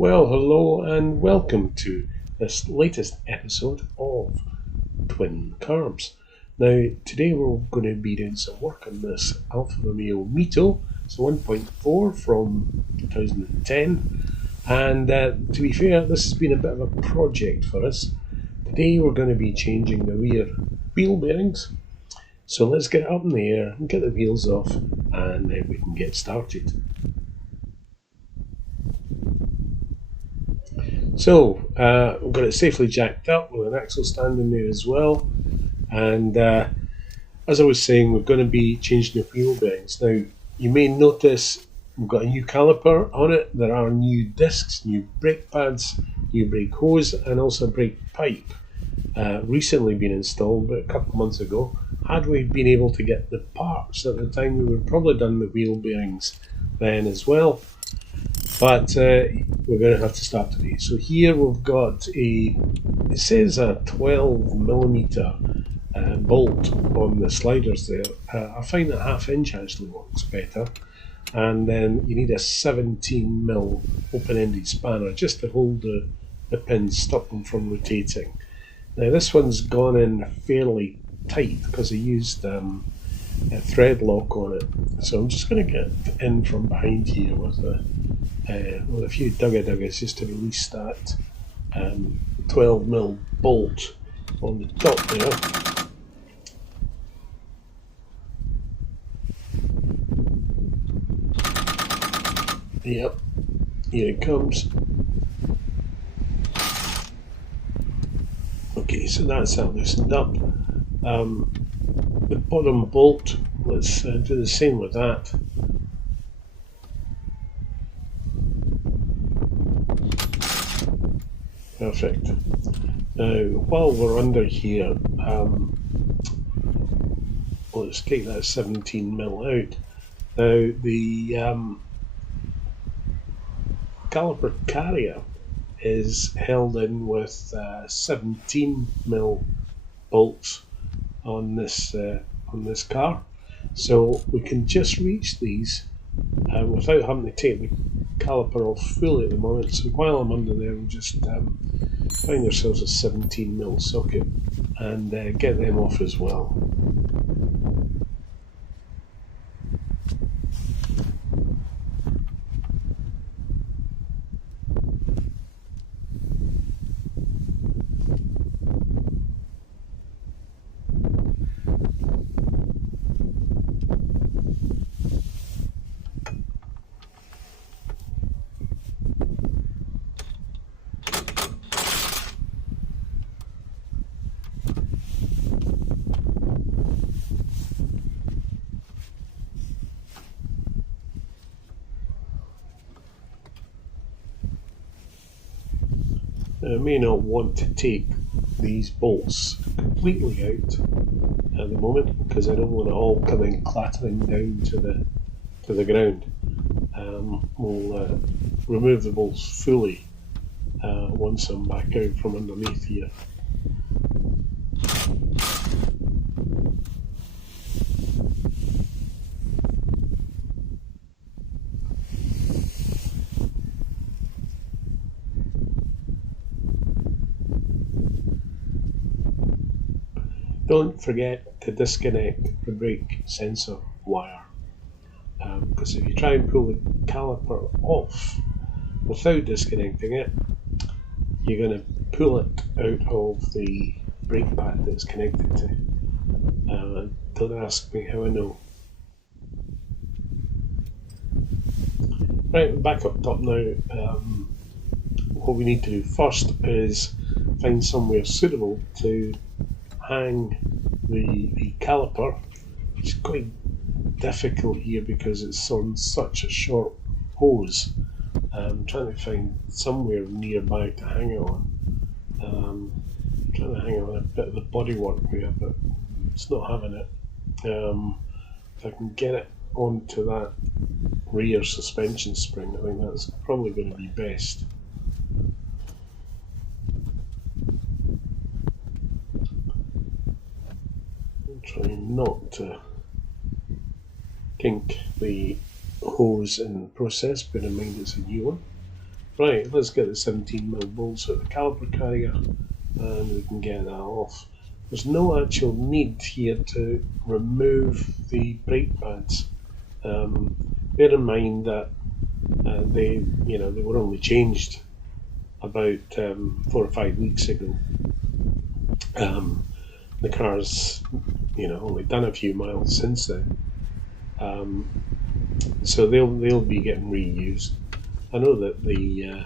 Well, hello and welcome to this latest episode of Twin Carbs. Now, today we're going to be doing some work on this Alfa Mito. It's 1.4 from 2010, and to be fair, this has been a bit of a project for us. Today we're going to be changing the rear wheel bearings. So let's get it up in the air and get the wheels off, and then we can get started. So we've got it safely jacked up with an axle stand in there as well, and as I was saying, we're going to be changing the wheel bearings. Now you may notice we've got a new caliper on it. There are new discs, new brake pads, new brake hose, and also a brake pipe recently been installed, but a couple of months ago. Had we been able to get the parts at the time, we would have probably done the wheel bearings then as well. But we're going to have to start today. So here we've got it says a 12mm bolt on the sliders there. I find that 1/2 inch actually works better. And then you need a 17mm open-ended spanner just to hold the pins, stop them from rotating. Now this one's gone in fairly tight because I used a thread lock on it. So I'm just going to get in from behind here with a few duggers just to release that 12mm bolt on the top there. Yep, here it comes. Okay, so that's that loosened up. The bottom bolt, let's do the same with that. Perfect. Now, while we're under here, let's take that 17mm out. Now, the caliper carrier is held in with 17mm bolts on this car, so we can just reach these without having to take the caliper off fully at the moment. So while I'm under there, we'll just find ourselves a 17mm socket and get them off as well. I may not want to take these bolts completely out at the moment because I don't want it all coming clattering down to the ground. We'll remove the bolts fully once I'm back out from underneath here. Don't forget to disconnect the brake sensor wire, because if you try and pull the caliper off without disconnecting it, you're going to pull it out of the brake pad that it's connected to. Don't ask me how I know. Right, back up top now. What we need to do first is find somewhere suitable to hang the caliper. It's quite difficult here because it's on such a short hose. I'm trying to find somewhere nearby to hang it on. I'm trying to hang it on a bit of the bodywork here, but it's not having it. If I can get it onto that rear suspension spring, I think that's probably going to be best. Trying not to kink the hose in the process, bear in mind it's a new one. Right, let's get the 17mm bolts out of the caliper carrier and we can get that off. There's no actual need here to remove the brake pads. Bear in mind that they were only changed about 4 or 5 weeks ago. The car's only done a few miles since then, so they'll be getting reused. I know that the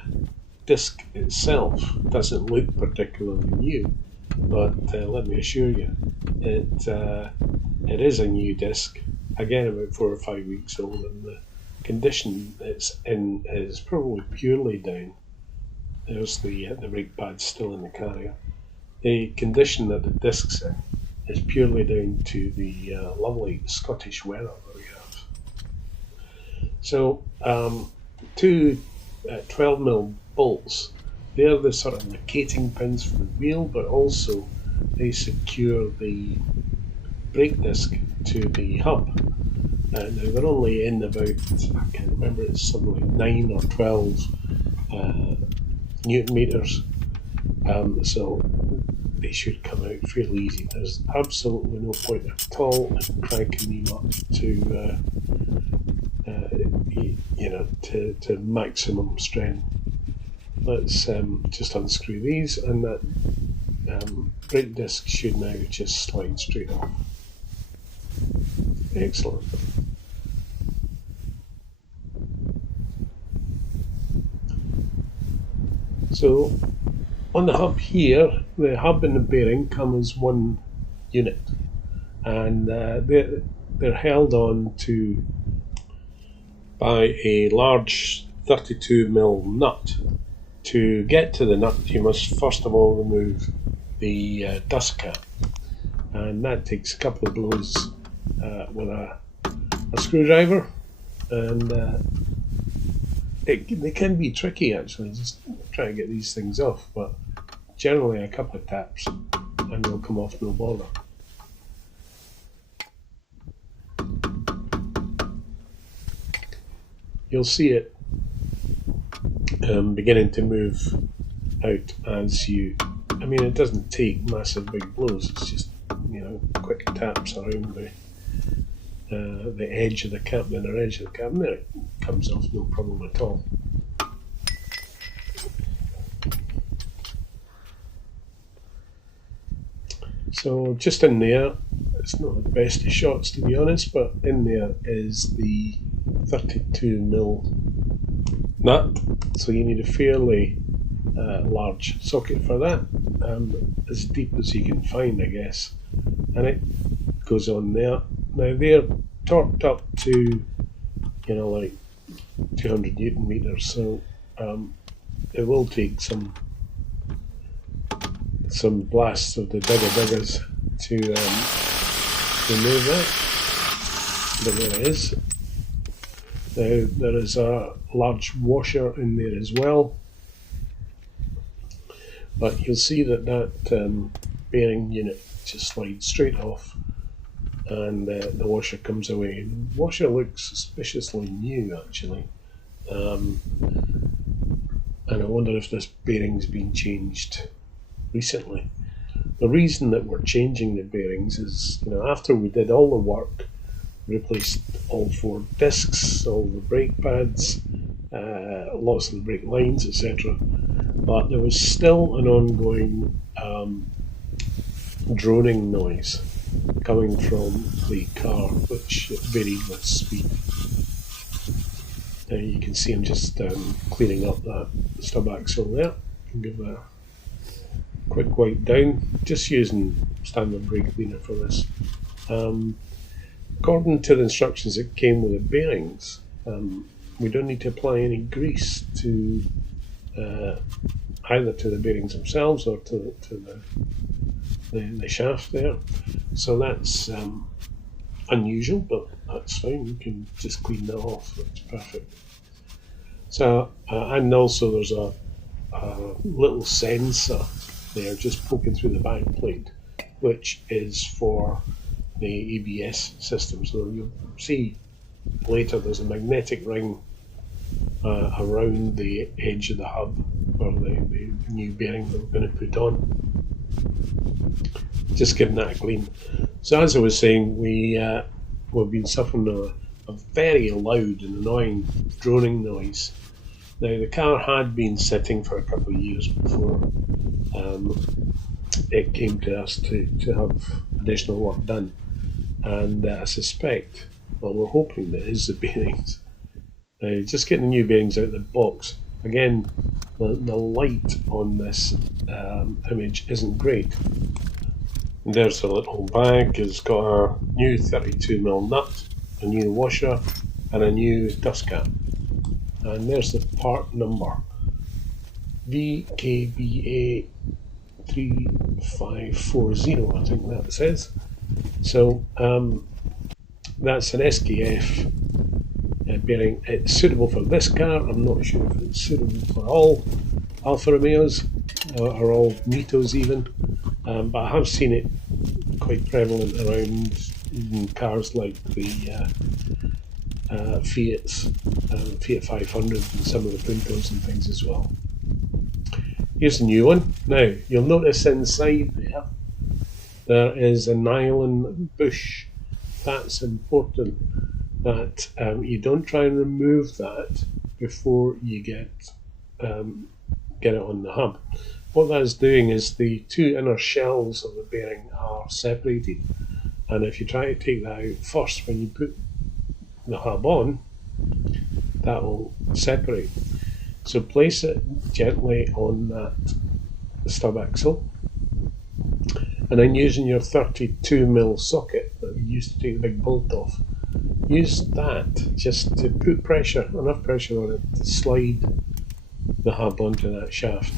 disc itself doesn't look particularly new, but let me assure you, it is a new disc. Again, about 4 or 5 weeks old, and the condition it's in is probably purely down. There's the brake pads still in the carrier. The condition that the disc's in is purely down to the lovely Scottish weather that we have. So, two 12mm bolts, they're the sort of locating pins for the wheel, but also they secure the brake disc to the hub. Now they're only in about, I can't remember, it's something like 9 or 12 Newton meters, so they should come out fairly easy. There's absolutely no point at all in cranking them up to maximum strength. Let's just unscrew these, and that brake disc should now just slide straight off. Excellent. So on the hub here, the hub and the bearing come as one unit, and they're held on to by a large 32mm nut. To get to the nut, you must first of all remove the dust cap, and that takes a couple of blows with a screwdriver, and they can be tricky actually, just try to get these things off, but generally a couple of taps and they'll come off no bother. You'll see it beginning to move out as you, it doesn't take massive big blows, it's just quick taps around the edge of the cap, the inner edge of the cap, and there it comes off no problem at all. So just in there, it's not the best of shots to be honest, but in there is the 32mm nut, so you need a fairly large socket for that, as deep as you can find I guess, and it goes on there. Now they're torqued up to like 200 Newton meters, so it will take some blasts of the diggers to remove that, but there it is. Now there is a large washer in there as well, but you'll see that bearing unit just slides straight off, and the washer comes away. The washer looks suspiciously new actually, and I wonder if this bearing's been changed recently. The reason that we're changing the bearings is, after we did all the work, replaced all 4 discs, all the brake pads, lots of the brake lines, etc. But there was still an ongoing droning noise coming from the car, which varied with speed. You can see I'm just cleaning up that stub axle there. Give that a quick wipe down, just using standard brake cleaner for this. According to the instructions that came with the bearings, we don't need to apply any grease to either to the bearings themselves or to the shaft there. So that's unusual, but that's fine. You can just clean that off. That's perfect. So and also there's a little sensor there just poking through the back plate, which is for the ABS system. So you'll see later there's a magnetic ring around the edge of the hub, or the new bearing that we're going to put on. Just giving that a clean. So as I was saying, we've been suffering a very loud and annoying droning noise. Now the car had been sitting for a couple of years before it came to us to have additional work done, and I suspect, well, we're hoping that it is the bearings. Just getting the new bearings out of the box. Again, the light on this image isn't great. And there's the little bag. It's got a new 32mm nut, a new washer, and a new dust cap. And there's the part number, VKBA 3540, I think that says. So that's an SKF bearing. It's suitable for this car. I'm not sure if it's suitable for all Alfa Romeos or all Mitos even, but I have seen it quite prevalent around even cars like the Fiats, Fiat 500 and some of the Puntos and things as well. Here's the new one. Now you'll notice inside there is a nylon bush. That's important that you don't try and remove that before you get it on the hub. What that's doing is the two inner shells of the bearing are separated, and if you try to take that out first when you put the hub on, that will separate. So place it gently on that stub axle, and then using your 32mm socket that we used to take the big bolt off, use that just to put pressure, enough pressure on it to slide the hub onto that shaft.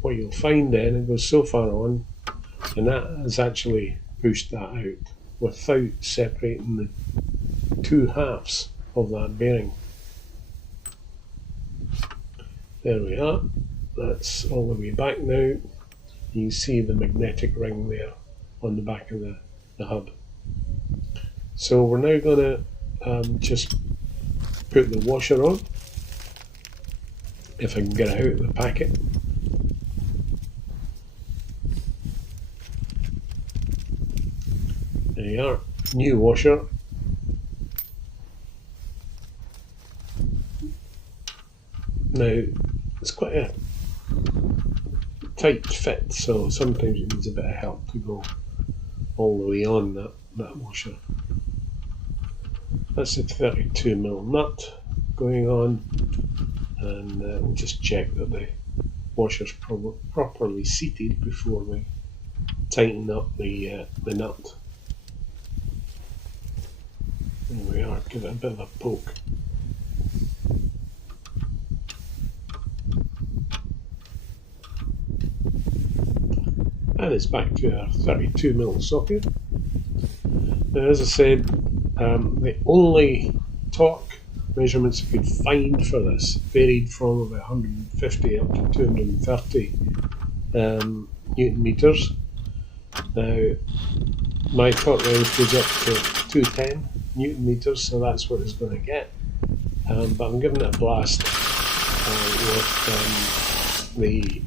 What you'll find then, it goes so far on, and that has actually pushed that out without separating the two halves of that bearing. There we are. That's all the way back now. You can see the magnetic ring there on the back of the hub. So we're now going to just put the washer on, if I can get it out of the packet. There you are, new washer. Now it's quite a tight fit, so sometimes it needs a bit of help to go all the way on that washer. That's the 32mm nut going on, and we'll just check that the washer's properly seated before we tighten up the nut. There we are, give it a bit of a poke. And it's back to our 32mm socket. Now, as I said, the only torque measurements I could find for this varied from about 150 up to 230 Newton meters. Now, my torque range goes up to 210 Newton meters, so that's what it's going to get. But I'm giving it a blast with the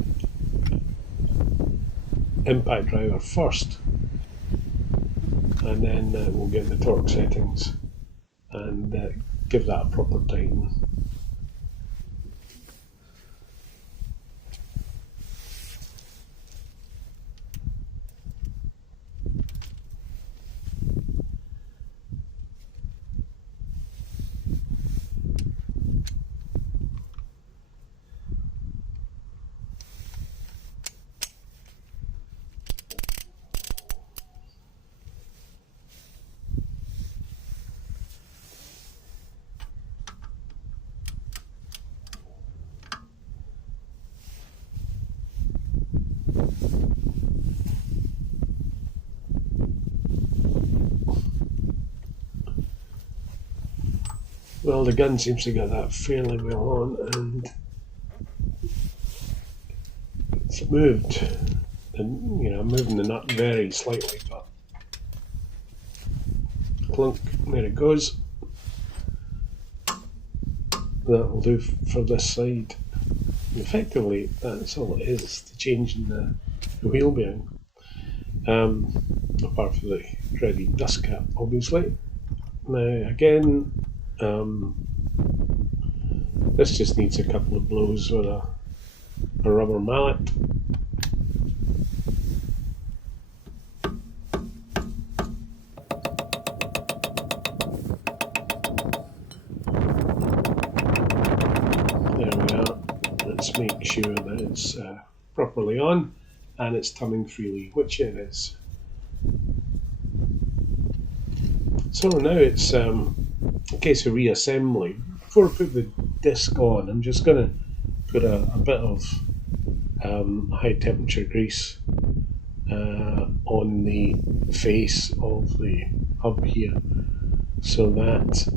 impact driver first, and then we'll get the torque settings and give that a proper tighten. Well, the gun seems to get that fairly well on, and it's moved. And I'm moving the nut very slightly, but clunk, there it goes. that will do for this side. Effectively, that's all it is, the change in the wheel bearing. Apart from the dreaded dust cap, obviously. Now, again, this just needs a couple of blows with a rubber mallet. There we are. Let's make sure that it's properly on and it's turning freely, which it is. So now it's a case of reassembly. Before I put the disc on, I'm just going to put a bit of high temperature grease on the face of the hub here, so that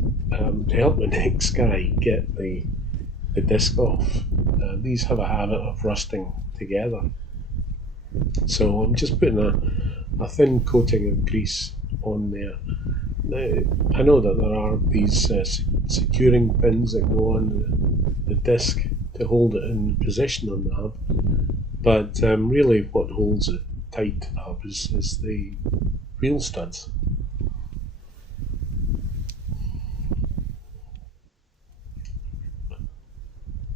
to help the next guy get the disc off. These have a habit of rusting together, so I'm just putting a thin coating of grease on there. Now, I know that there are these securing pins that go on the disc to hold it in position on the hub, but really what holds it tight up is the wheel studs.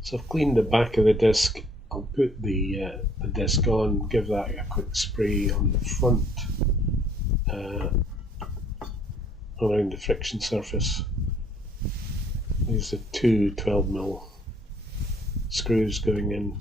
So I've cleaned the back of the disc. I'll put the disc on, give that a quick spray on the front around the friction surface. These are two 12mm screws going in.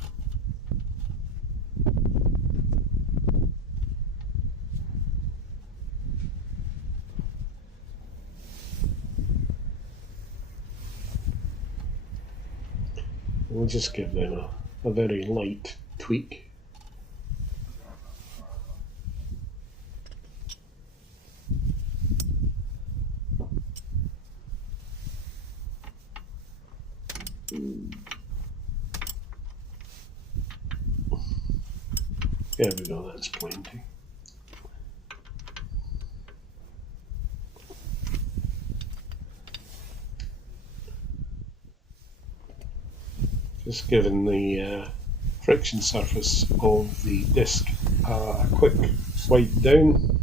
We'll just give them a very light tweak. There we go, that's plenty. Just giving the friction surface of the disc a quick wipe down.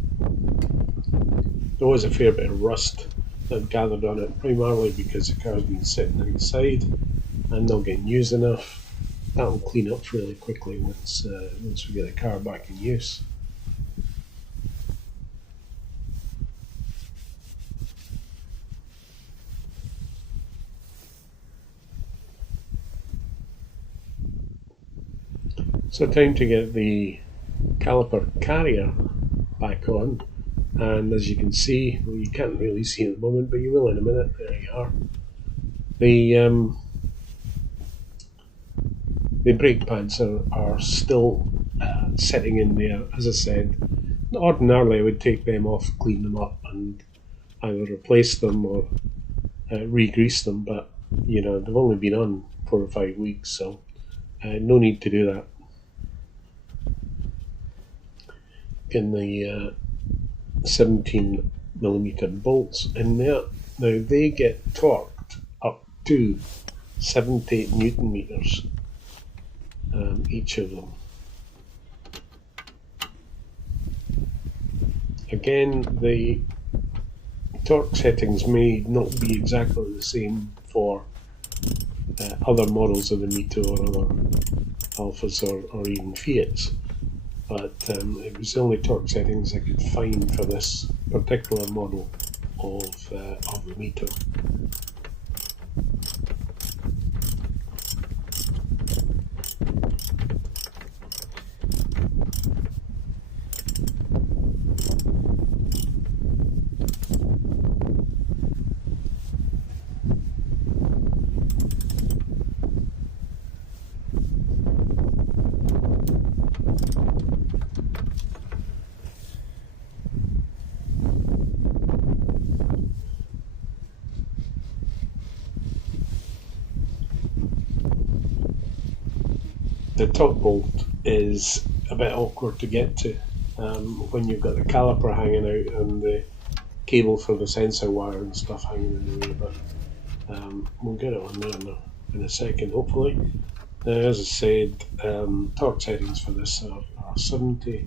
There was a fair bit of rust that gathered on it, primarily because the car's been sitting inside and not getting used enough. That will clean up really quickly once we get the car back in use. So time to get the caliper carrier back on, and as you can see, well, you can't really see at the moment, but you will in a minute. There you are. The brake pads are still sitting in there. As I said, ordinarily I would take them off, clean them up, and either replace them or re-grease them, but you know, they've only been on 4 or 5 weeks, so no need to do that. In the 17mm bolts in there. Now they get torqued up to 78 Newton meters, each of them. Again, the torque settings may not be exactly the same for other models of the Mito or other Alfas or even Fiats, but it was the only torque settings I could find for this particular model of the Mito. The top bolt is a bit awkward to get to when you've got the caliper hanging out and the cable for the sensor wire and stuff hanging in the way, but We'll get it on there in a second, hopefully. Now, as I said, torque settings for this are 70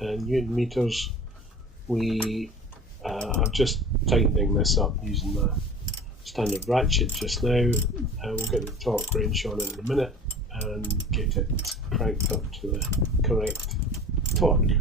Newton meters. We are just tightening this up using the standard ratchet just now. We'll get the torque wrench on it in a minute and get it cranked up to the correct torque.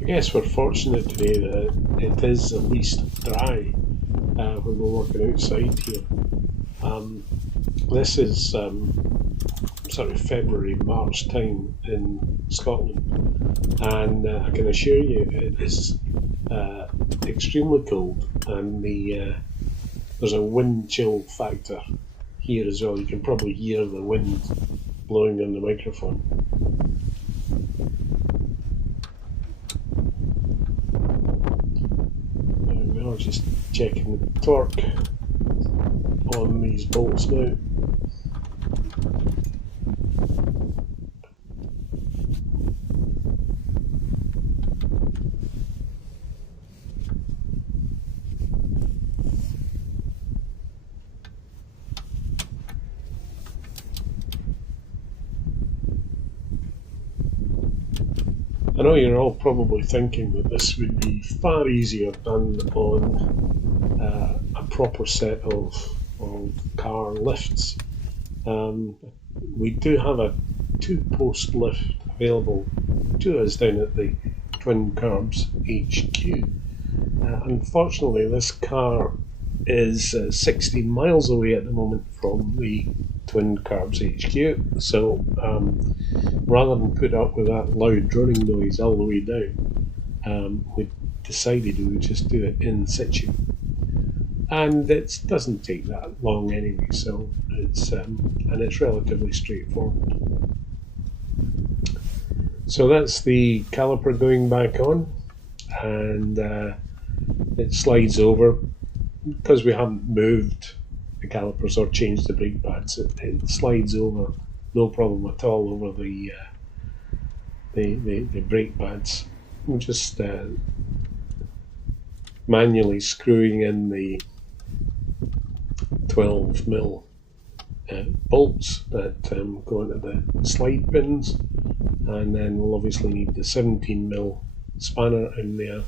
I guess we're fortunate today that it is at least dry when we're working outside here. This is sort of February, March time in Scotland, and I can assure you it is extremely cold, and there's a wind chill factor here as well. You can probably hear the wind blowing on the microphone. Just checking the torque on these bolts now. I know you're all probably thinking that this would be far easier done on a proper set of car lifts. We do have a 2-post lift available to us down at the Twin Curbs HQ. Unfortunately, this car is 16 miles away at the moment from the Twin Curbs HQ, so rather than put up with that loud droning noise all the way down, we decided we would just do it in situ. And it doesn't take that long anyway, so it's relatively straightforward. So that's the caliper going back on, and it slides over. Because we haven't moved the calipers or changed the brake pads, it slides over, no problem at all, over the brake pads. I'm just manually screwing in the 12mm bolts that go into the slide pins, and then we'll obviously need the 17mm spanner in there,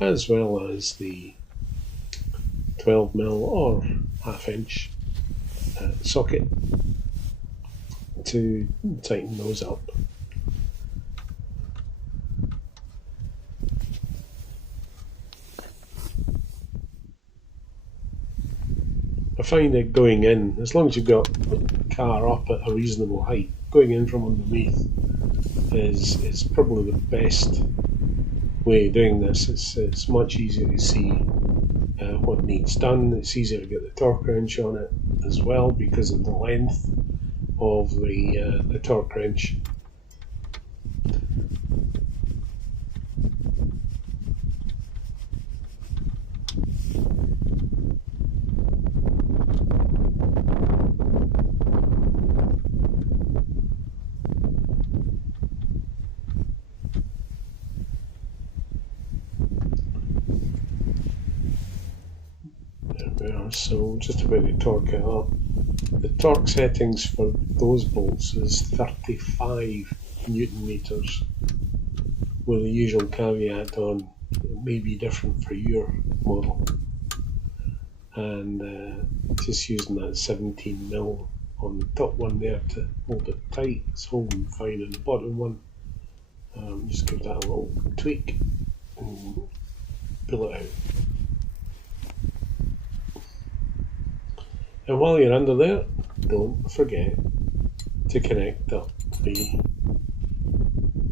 as well as the 12mm or 1/2 inch socket to tighten those up. I find that going in, as long as you've got the car up at a reasonable height, going in from underneath is probably the best way of doing this. It's much easier to see what needs done. It's easier to get the torque wrench on it as well because of the length of the torque wrench. So just about to torque it up. The torque settings for those bolts is 35 Newton meters, with the usual caveat on it may be different for your model, and just using that 17mm on the top one there to hold it tight. It's holding fine on the bottom one. Just give that a little tweak and pull it out. And while you're under there, don't forget to connect up the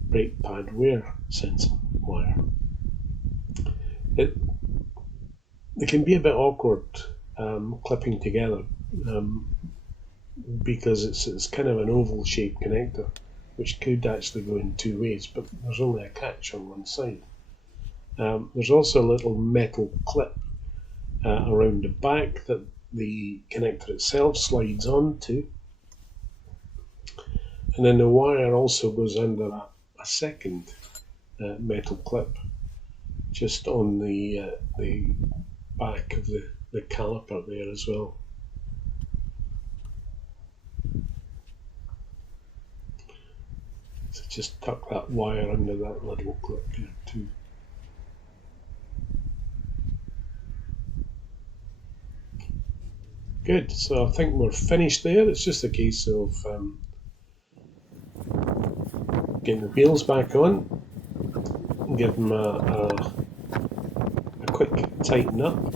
brake pad wear sensing wire. They can be a bit awkward clipping together. because it's kind of an oval shaped connector, which could actually go in two ways, but there's only a catch on one side. There's also a little metal clip around the back that the connector itself slides onto, and then the wire also goes under a second metal clip just on the back of the caliper there as well. So just tuck that wire under that little clip there too. Good, so I think we're finished there. It's just a case of getting the wheels back on, give them a quick tighten up,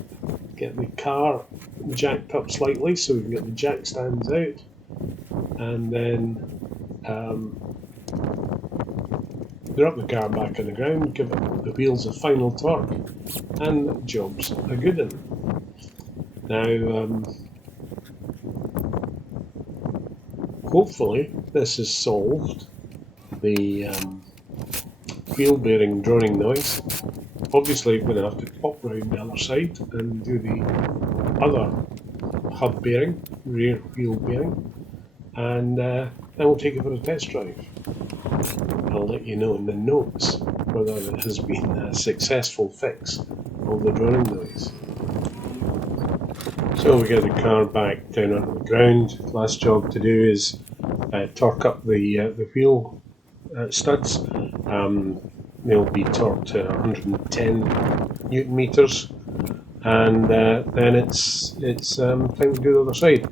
get the car jacked up slightly so we can get the jack stands out, and then drop the car back on the ground, give it the wheels a final torque, and the job's a good one. Now, hopefully this has solved the wheel bearing droning noise. Obviously I'm going to have to pop round the other side and do the other hub bearing, rear wheel bearing, and then we'll take it for a test drive. I'll let you know in the notes whether it has been a successful fix of the droning noise. So we get the car back down onto the ground. Last job to do is torque up the wheel studs. They'll be torqued to 110 Newton meters, and then it's time to do the other side.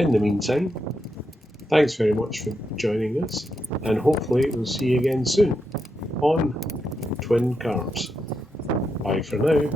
In the meantime, thanks very much for joining us, and hopefully we'll see you again soon on Twin Cars. Bye for now.